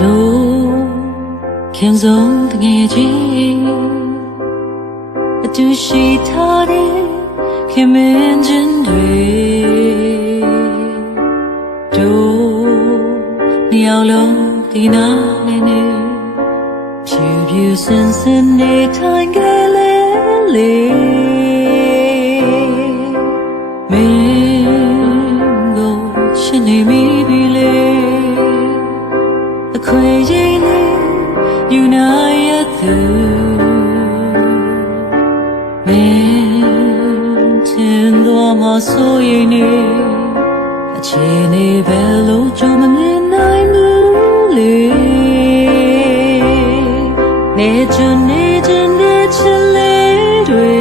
တို့ခင်ဆုံးတငယ်ချင်းအတူရှိထားတဲ့ခင်မင်းချင်းတွေတို့နှစ်ယောက်လုံးဒီနာနဲ့နေဖြူဖြူစင်စင်နေထိုင်ခဲ့လေမင်းကိုချစ်နေမိပြီလေအခွင့်အရေးလေးယူနိုင်ရသူမင်းထင်တော်မှာဆိုရင်နေအခြေအနေပဲလို့ကြုံမမြင်နိုင်ဘူးလေနေချင်နေချင်နေချင်လေတွေ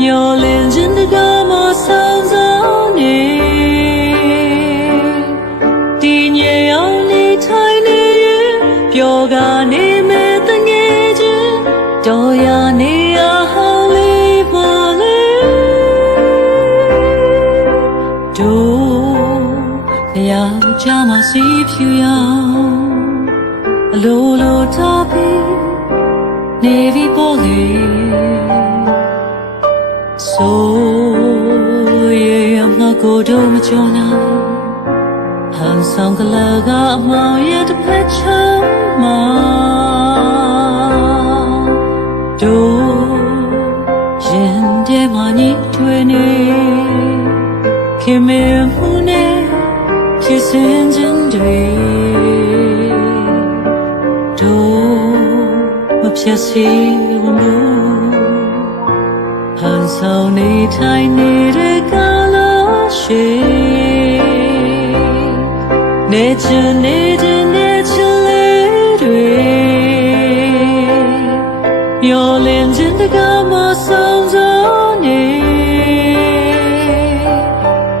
မျောလင်းခြင်းတကားမှာဆောင်ဆောင်နေတည်ငြိမ်အောင်နေထိုင်နေရင်ပျော်ကနေမဲ့တငယ်ချင်းတော်ရနေအားဟောင်းလေးပါလေတို့တရားကြမှာစီဖြူရအောင်အလိုလိုထားပြီးနေပြီပေါ်လေဆိုရရမှာကိုတော့မကြောနိုင်ဟန်ဆောင်ကလာကအမောင်ရဲ့တစ်ဖက်ချမ်းမှာတို့ရင်ထဲမှာညှိထွေးနေခင်မင်မှုနဲ့ဖြစ်စဉ်ချင်းတွေမဖြတ်စီဝန်ဘူးဟန်ဆောင်နေထိုင်နေတဲ့ကာလရှိနေချင်နေတဲ့နေချင်လေးတွေမျောလင်းခြင်းတကားမှာဆောင်ဆောင်နေ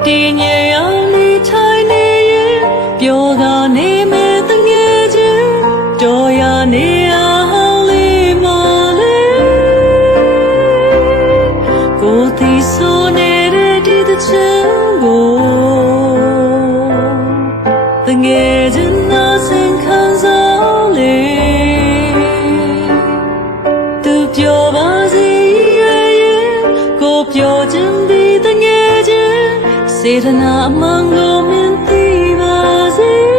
တည်ငြိမ်အောင်နေထိုင်နေရင်ပျော်ကနေမဲ့တငယ်ချင်းတော်ရနေကိုတီဆိုနေတဲ့ဒီတချင်ကိုတငယ်ချင်းနာစင်ခံစားလေသူပြောပါစေရဲ့ကိုပြောချင်ဒီတငယ်ချင်းစေတနာအမှန်ကိုမြင်သိပါစေ